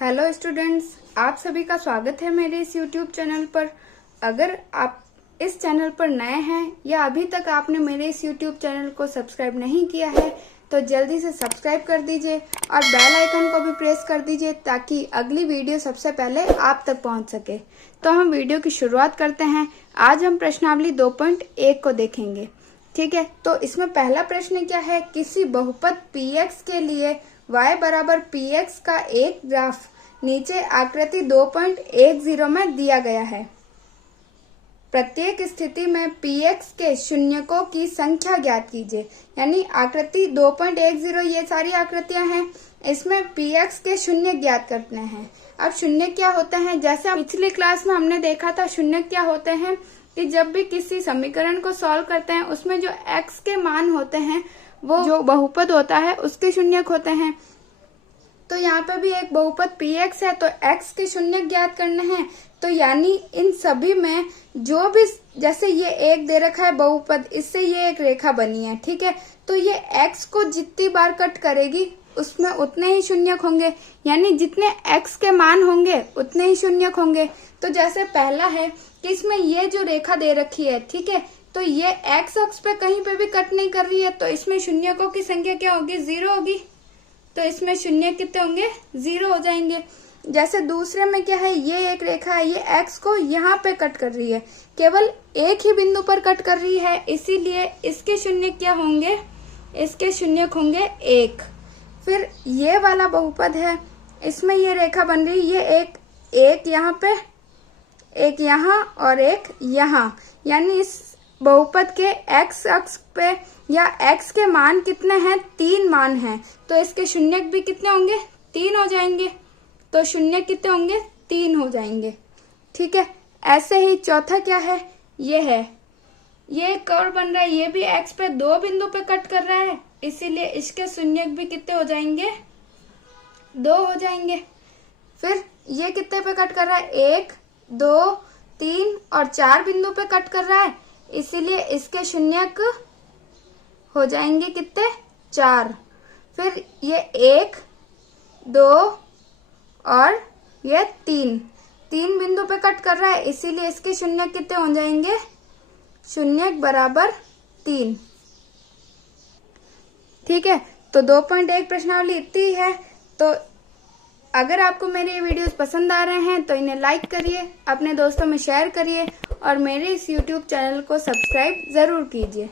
Hello students, आप सभी का स्वागत है मेरे इस यूट्यूब चैनल पर। अगर आप इस चैनल पर नए हैं या अभी तक आपने मेरे इस यूट्यूब चैनल को सब्सक्राइब नहीं किया है तो जल्दी से सब्सक्राइब कर दीजिए और बेल आइकन को भी प्रेस कर दीजिए ताकि अगली वीडियो सबसे पहले आप तक पहुंच सके। तो हम वीडियो की शुरुआत करते हैं। आज हम प्रश्नावली 2.1 को देखेंगे। ठीक है, तो इसमें पहला प्रश्न क्या है, किसी बहुपद px के लिए y बराबर px का एक ग्राफ नीचे आकृति 2.10 में दिया गया है। प्रत्येक स्थिति में px के शून्यकों की संख्या ज्ञात कीजिए। यानी आकृति 2.10 ये सारी आकृतियां हैं, इसमें px के शून्य ज्ञात करने हैं। अब शून्य क्या होते हैं, जैसे पिछली क्लास में हमने देखा था, शून्य क्या होते हैं कि जब भी किसी समीकरण को सॉल्व करते हैं उसमें जो x के मान होते हैं वो जो बहुपद होता है उसके शून्यक होते हैं। तो यहाँ पे भी एक बहुपद px है तो x के शून्य ज्ञात करने हैं। तो यानी इन सभी में जो भी, जैसे ये एक दे रखा है बहुपद, इससे ये एक रेखा बनी है। ठीक है, तो ये x को जितनी बार कट करेगी उसमें उतने ही शून्यक होंगे, यानी जितने x के मान होंगे उतने ही शून्यक होंगे। तो जैसे पहला है कि इसमें ये जो रेखा दे रखी है, ठीक है, तो ये x अक्ष पे कहीं पे भी कट नहीं कर रही है, तो इसमें शून्यकों की संख्या क्या होगी, 0 होगी। तो इसमें शून्य कितने होंगे, 0 हो जाएंगे। जैसे दूसरे में क्या है, ये एक रेखा है, ये x को यहाँ पे कट कर रही है, केवल एक ही बिंदु पर कट कर रही है, इसीलिए इसके शून्य क्या होंगे, इसके शून्य होंगे 1। फिर ये वाला बहुपद है, इसमें ये रेखा बन रही है, ये एक यहाँ पे, एक यहाँ और एक यहाँ, यानी इस बहुपद के x अक्ष पे या x के मान कितने हैं, 3 मान हैं, तो इसके शून्य भी कितने होंगे, 3 हो जाएंगे। तो शून्य कितने होंगे, 3 हो जाएंगे। ठीक है, ऐसे ही चौथा क्या है, ये है, ये एक और बन रहा है, ये भी x पे 2 बिंदु पे कट कर रहा है, इसीलिए इसके शून्य भी कितने हो जाएंगे, 2 हो जाएंगे। फिर ये कितने पे कट कर रहा है, 1, 2, 3 और 4 बिंदु पे कट कर रहा है, इसीलिए इसके शून्यक हो जाएंगे कितने, 4। फिर ये 1, 2 और ये 3 बिंदु पे कट कर रहा है, इसीलिए इसके शून्य कितने हो जाएंगे, शून्य बराबर 3। ठीक है, तो 2.1 प्रश्नावली इतनी है। तो अगर आपको मेरे ये वीडियोस पसंद आ रहे हैं तो इन्हें लाइक करिए, अपने दोस्तों में शेयर करिए और मेरे इस यूट्यूब चैनल को सब्सक्राइब जरूर कीजिए।